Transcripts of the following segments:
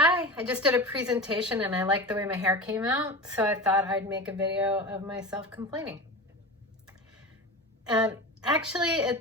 Hi, I just did a presentation and I liked the way my hair came out, so I thought I'd make a video of myself complaining. And actually,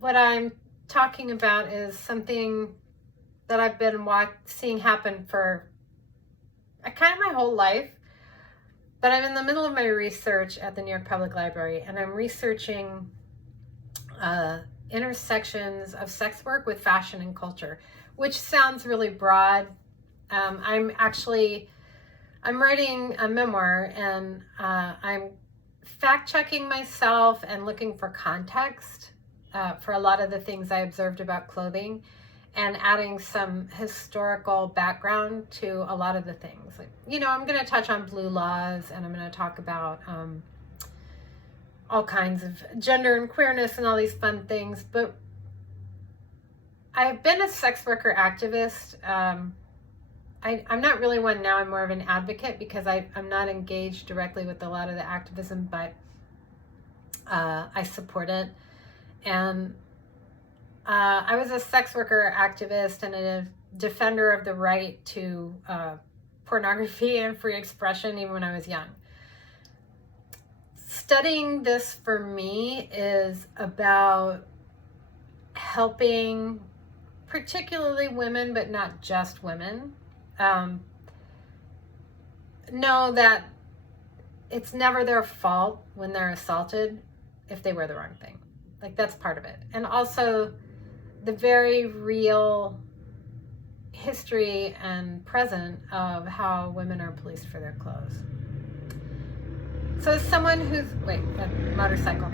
what I'm talking about is something that I've been seeing happen for kind of my whole life, but I'm in the middle of my research at the New York Public Library, and I'm researching intersections of sex work with fashion and culture, which sounds really broad. I'm writing a memoir, and I'm fact-checking myself and looking for context for a lot of the things I observed about clothing, and adding some historical background to a lot of the things. Like, I'm going to touch on blue laws, and I'm going to talk about all kinds of gender and queerness and all these fun things. But I've been a sex worker activist. I'm not really one now. I'm more of an advocate because I'm not engaged directly with a lot of the activism, but I support it. And I was a sex worker activist and a defender of the right to pornography and free expression even when I was young. Studying this for me is about helping particularly women, but not just women, know that it's never their fault when they're assaulted if they wear the wrong thing. Like, that's part of it. And also the very real history and present of how women are policed for their clothes. So as someone who's, a motorcycle.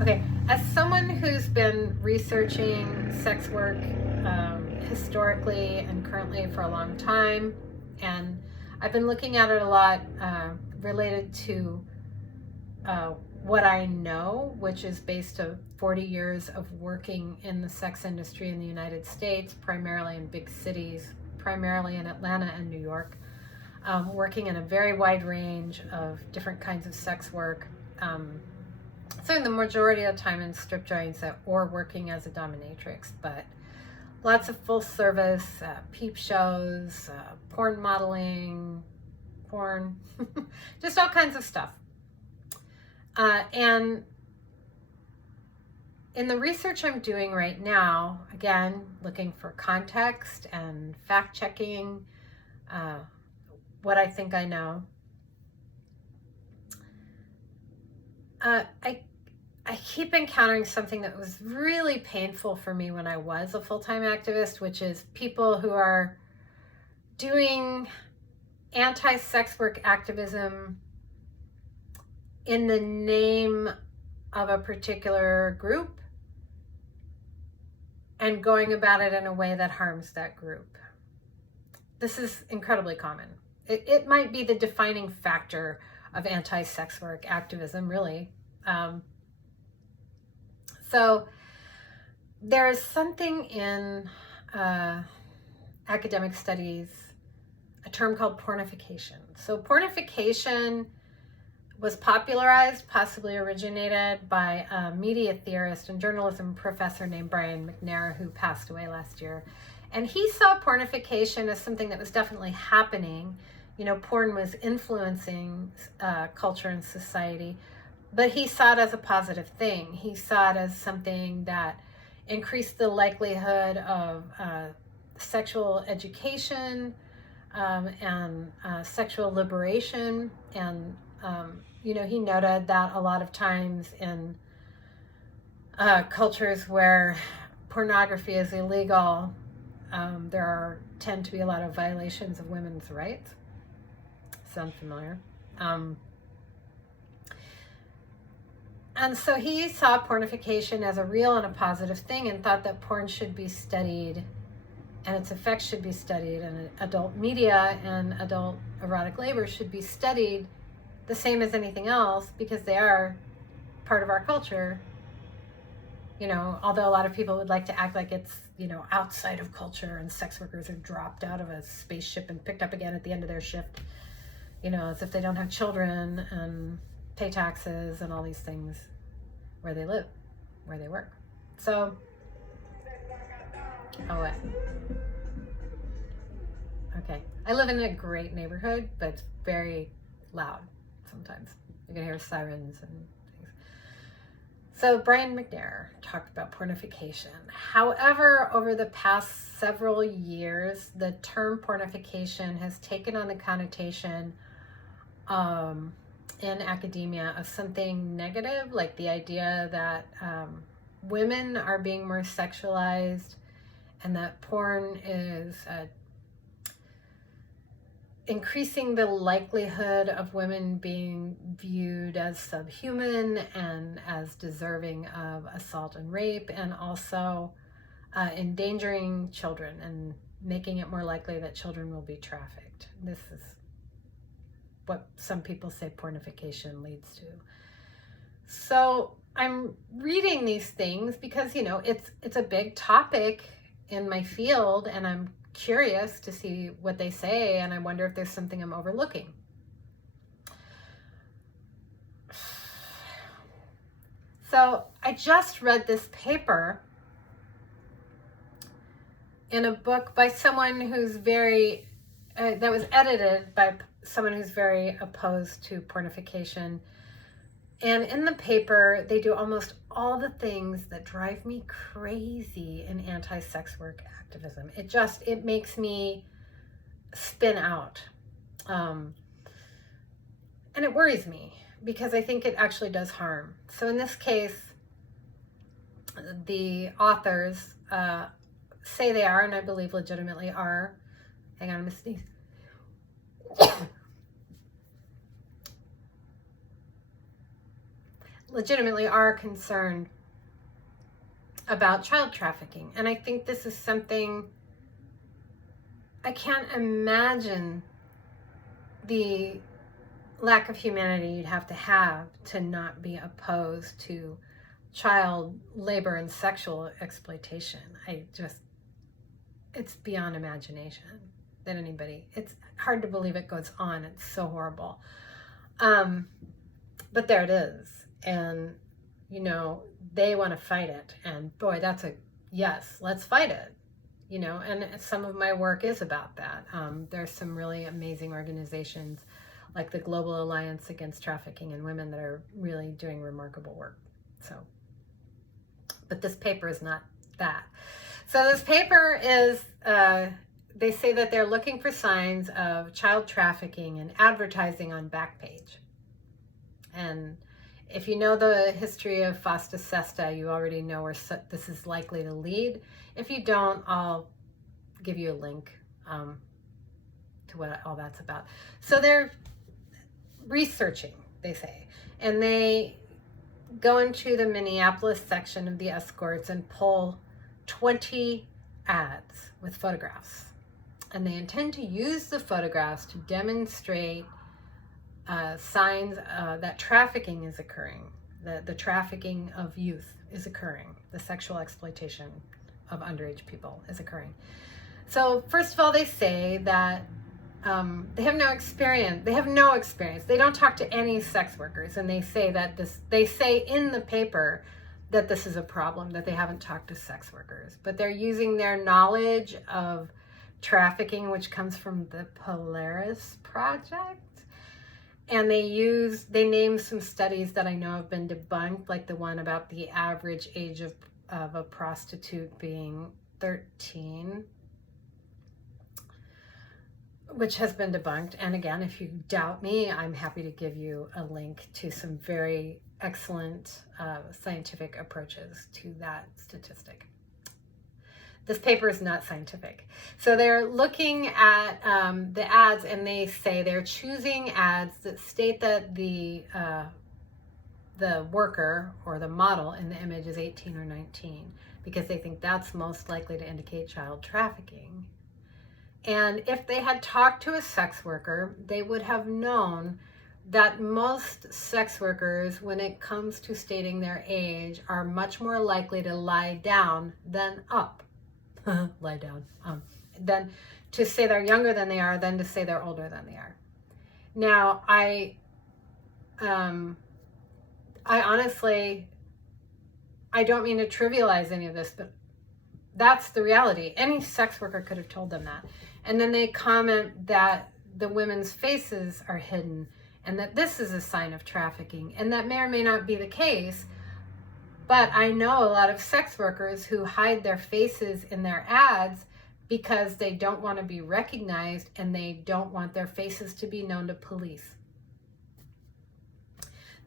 Okay. As someone who's been researching sex work historically and currently for a long time, and I've been looking at it a lot related to what I know, which is based on 40 years of working in the sex industry in the United States, primarily in big cities, primarily in Atlanta and New York, working in a very wide range of different kinds of sex work. So the majority of the time in strip joints or working as a dominatrix, but lots of full service, peep shows, porn modeling, porn, just all kinds of stuff. And in the research I'm doing right now, again, looking for context and fact-checking what I think I know, I keep encountering something that was really painful for me when I was a full-time activist, which is people who are doing anti-sex work activism in the name of a particular group and going about it in a way that harms that group. This is incredibly common. It might be the defining factor of anti-sex work activism, really. So there's something in academic studies, a term called pornification. So pornification was popularized, possibly originated by a media theorist and journalism professor named Brian McNair, who passed away last year. And he saw pornification as something that was definitely happening. Porn was influencing culture and society, but he saw it as a positive thing. He saw it as something that increased the likelihood of sexual education and sexual liberation. And, he noted that a lot of times in cultures where pornography is illegal, there tend to be a lot of violations of women's rights. Sound familiar? And so he saw pornification as a real and a positive thing and thought that porn should be studied and its effects should be studied, and adult media and adult erotic labor should be studied the same as anything else because they are part of our culture. Although a lot of people would like to act like it's, outside of culture and sex workers are dropped out of a spaceship and picked up again at the end of their shift, as if they don't have children and pay taxes and all these things where they live, where they work. So, Okay. I live in a great neighborhood, but it's very loud sometimes. You can hear sirens and things. So Brian McNair talked about pornification. However, over the past several years, the term pornification has taken on the connotation in academia of something negative, like the idea that women are being more sexualized and that porn is increasing the likelihood of women being viewed as subhuman and as deserving of assault and rape, and also endangering children and making it more likely that children will be trafficked. This is what some people say pornification leads to. So I'm reading these things because, you know, it's a big topic in my field, and I'm curious to see what they say, and I wonder if there's something I'm overlooking. So I just read this paper in a book by someone who's very, that was edited by someone who's very opposed to pornification. And in the paper, they do almost all the things that drive me crazy in anti-sex work activism. It makes me spin out. And it worries me because I think it actually does harm. So in this case, the authors say they are, and I believe legitimately are. Hang on, I'm gonna sneeze. Legitimately are concerned about child trafficking. And I think this is something, I can't imagine the lack of humanity you'd have to not be opposed to child labor and sexual exploitation. It's beyond imagination that it's hard to believe it goes on. It's so horrible. But there it is. And, you know, they want to fight it. And boy, yes, let's fight it. You know, and some of my work is about that. There's some really amazing organizations like the Global Alliance Against Trafficking in Women that are really doing remarkable work. So, but this paper is not that. So this paper is, they say that they're looking for signs of child trafficking and advertising on Backpage. And if you know the history of FOSTA SESTA, you already know where this is likely to lead. If you don't, I'll give you a link to what all that's about. So they're researching, they say, and they go into the Minneapolis section of the escorts and pull 20 ads with photographs. And they intend to use the photographs to demonstrate signs that trafficking is occurring, the trafficking of youth is occurring, the sexual exploitation of underage people is occurring. So first of all, they say that they have no experience. They don't talk to any sex workers, and they say that they say in the paper that this is a problem, that they haven't talked to sex workers, but they're using their knowledge of trafficking, which comes from the Polaris Project. And they name some studies that I know have been debunked, like the one about the average age of a prostitute being 13, which has been debunked. And again, if you doubt me, I'm happy to give you a link to some very excellent scientific approaches to that statistic. This paper is not scientific. So they're looking at the ads, and they say they're choosing ads that state that the worker or the model in the image is 18 or 19, because they think that's most likely to indicate child trafficking. And if they had talked to a sex worker, they would have known that most sex workers, when it comes to stating their age, are much more likely to lie down than up. Lie down. Than to say they're younger than they are, than to say they're older than they are. Now, I honestly, I don't mean to trivialize any of this, but That's the reality. Any sex worker could have told them that. And then they comment that the women's faces are hidden and that this is a sign of trafficking. And that may or may not be the case. But I know a lot of sex workers who hide their faces in their ads because they don't want to be recognized and they don't want their faces to be known to police.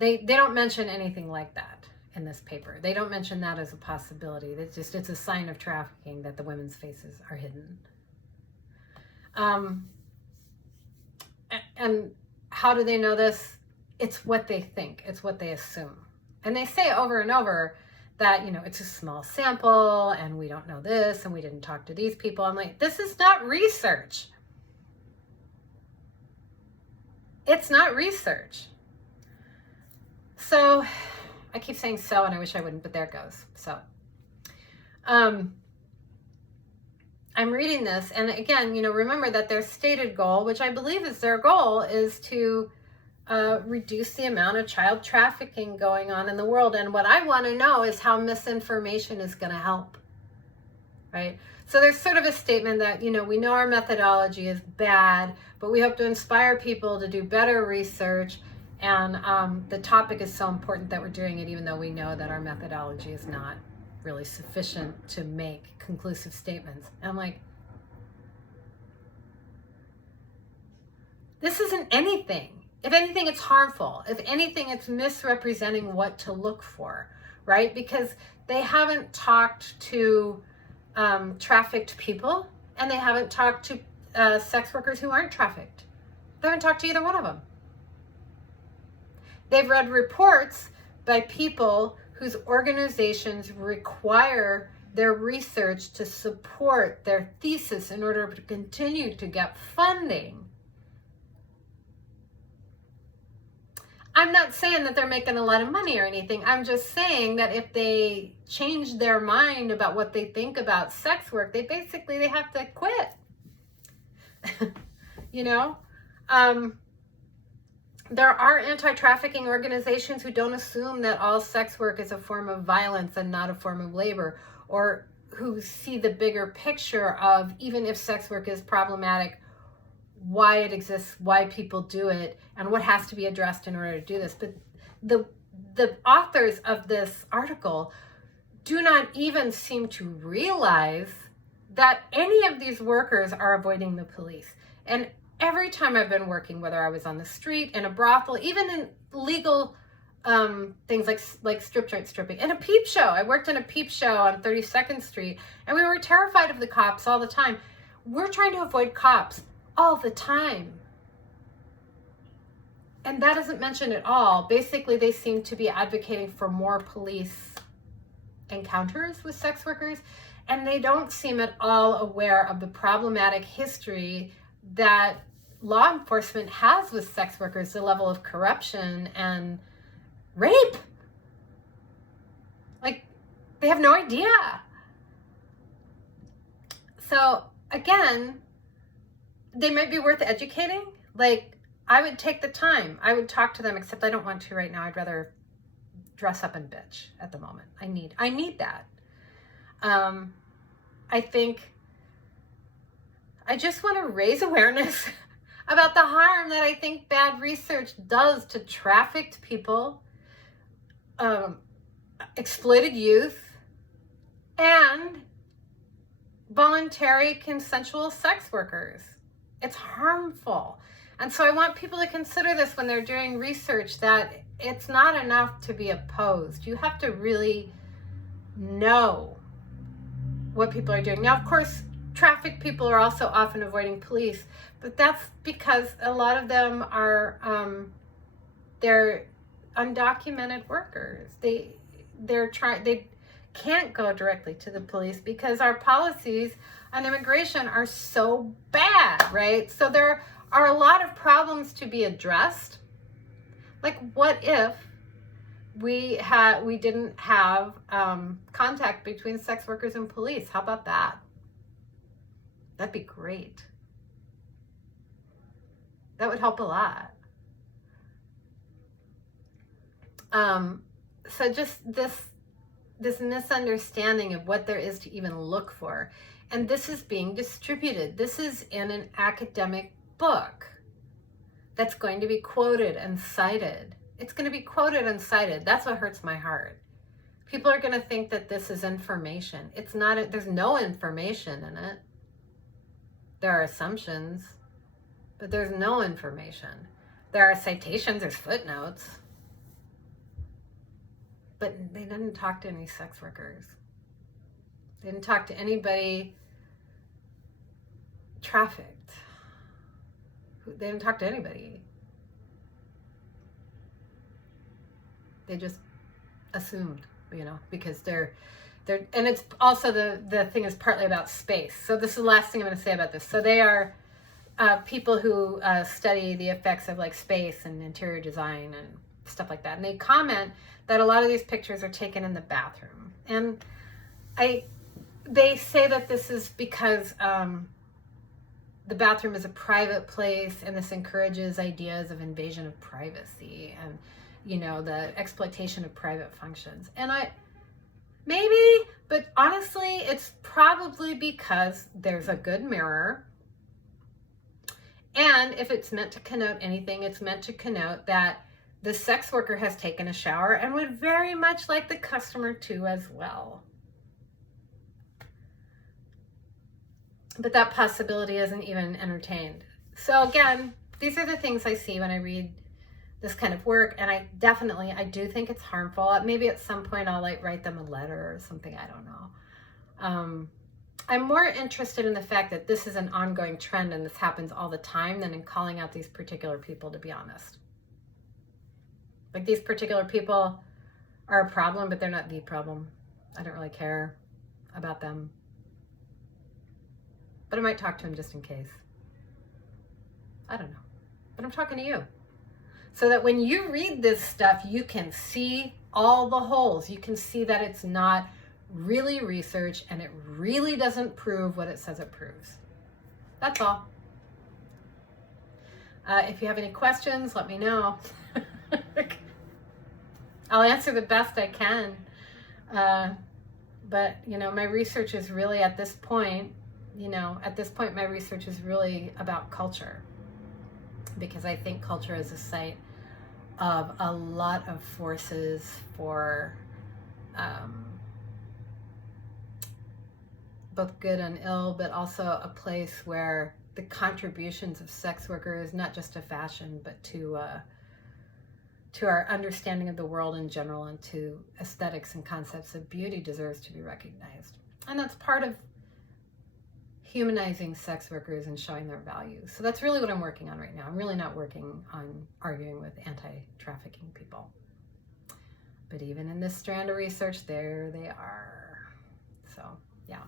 They don't mention anything like that in this paper. They don't mention that as a possibility. It's a sign of trafficking that the women's faces are hidden. And how do they know this? It's what they think. It's what they assume. And they say over and over that, it's a small sample and we don't know this and we didn't talk to these people. I'm like, this is not research. It's not research. So I keep saying so, and I wish I wouldn't, but there it goes. So I'm reading this, and again, remember that their stated goal, which I believe is their goal, is to reduce the amount of child trafficking going on in the world. And what I want to know is how misinformation is going to help, right? So there's sort of a statement that, we know our methodology is bad, but we hope to inspire people to do better research. And the topic is so important that we're doing it, even though we know that our methodology is not really sufficient to make conclusive statements. And I'm like, this isn't anything. If anything, it's harmful. If anything, it's misrepresenting what to look for, right? Because they haven't talked to trafficked people, and they haven't talked to sex workers who aren't trafficked. They haven't talked to either one of them. They've read reports by people whose organizations require their research to support their thesis in order to continue to get funding. I'm not saying that they're making a lot of money or anything. I'm just saying that if they change their mind about what they think about sex work, they have to quit. There are anti-trafficking organizations who don't assume that all sex work is a form of violence and not a form of labor, or who see the bigger picture of, even if sex work is problematic, why it exists, why people do it, and what has to be addressed in order to do this. But the authors of this article do not even seem to realize that any of these workers are avoiding the police. And every time I've been working, whether I was on the street, in a brothel, even in legal things like strip joint stripping, in a peep show. I worked in a peep show on 32nd Street, and we were terrified of the cops all the time. We're trying to avoid cops all the time. And that isn't mentioned at all. Basically, they seem to be advocating for more police encounters with sex workers, and they don't seem at all aware of the problematic history that law enforcement has with sex workers, the level of corruption and rape. Like, they have no idea. So again, they might be worth educating. Like, I would take the time. I would talk to them, except I don't want to right now. I'd rather dress up and bitch at the moment. I need that. I think I just want to raise awareness about the harm that I think bad research does to trafficked people, exploited youth, and voluntary consensual sex workers. It's harmful. And so I want people to consider this when they're doing research, that it's not enough to be opposed. You have to really know what people are doing. Now, of course, trafficked people are also often avoiding police, but that's because a lot of them are they're undocumented workers. They can't go directly to the police because our policies on immigration are so bad, right? So there are a lot of problems to be addressed. Like, what if we didn't have contact between sex workers and police? How about that? That'd be great. That would help a lot. So just this this misunderstanding of what there is to even look for. And this is being distributed. This is in an academic book that's going to be quoted and cited. It's going to be quoted and cited. That's what hurts my heart. People are going to think that this is information. It's not. There's no information in it. There are assumptions, but there's no information. There are citations, there's footnotes. But they didn't talk to any sex workers. They didn't talk to anybody trafficked. They didn't talk to anybody. They just assumed, because they're, and it's also the thing is partly about space. So this is the last thing I'm going to say about this. So they are people who study the effects of like space and interior design and stuff like that. And they comment that a lot of these pictures are taken in the bathroom. And they say that this is because the bathroom is a private place and this encourages ideas of invasion of privacy and, the exploitation of private functions. And maybe, but honestly, it's probably because there's a good mirror. And if it's meant to connote anything, it's meant to connote that the sex worker has taken a shower and would very much like the customer to as well. But that possibility isn't even entertained. So again, these are the things I see when I read this kind of work, and I do think it's harmful. Maybe at some point I'll write them a letter or something, I don't know. I'm more interested in the fact that this is an ongoing trend and this happens all the time than in calling out these particular people, to be honest. Like, these particular people are a problem, but they're not the problem. I don't really care about them. But I might talk to them just in case. I don't know. But I'm talking to you. So that when you read this stuff, you can see all the holes. You can see that it's not really research and it really doesn't prove what it says it proves. That's all. If you have any questions, let me know. I'll answer the best I can. But, my research is really at this point, my research is really about culture. Because I think culture is a site of a lot of forces for both good and ill, but also a place where the contributions of sex workers, not just to fashion, but to our understanding of the world in general and to aesthetics and concepts of beauty, deserves to be recognized. And that's part of humanizing sex workers and showing their value. So that's really what I'm working on right now. I'm really not working on arguing with anti-trafficking people. But even in this strand of research, there they are. So, yeah.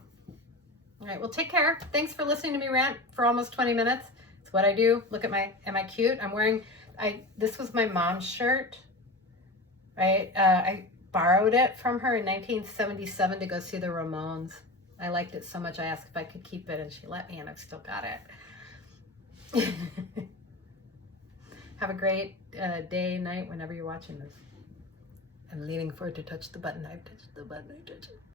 All right, well, take care. Thanks for listening to me rant for almost 20 minutes. It's what I do. Look at am I cute? I'm wearing, this was my mom's shirt, right? I borrowed it from her in 1977 to go see the Ramones. I liked it so much, I asked if I could keep it, and she let me, and I've still got it. Have a great day, night, whenever you're watching this. I'm leaning forward to touch the button. I've touched the button. I touched it.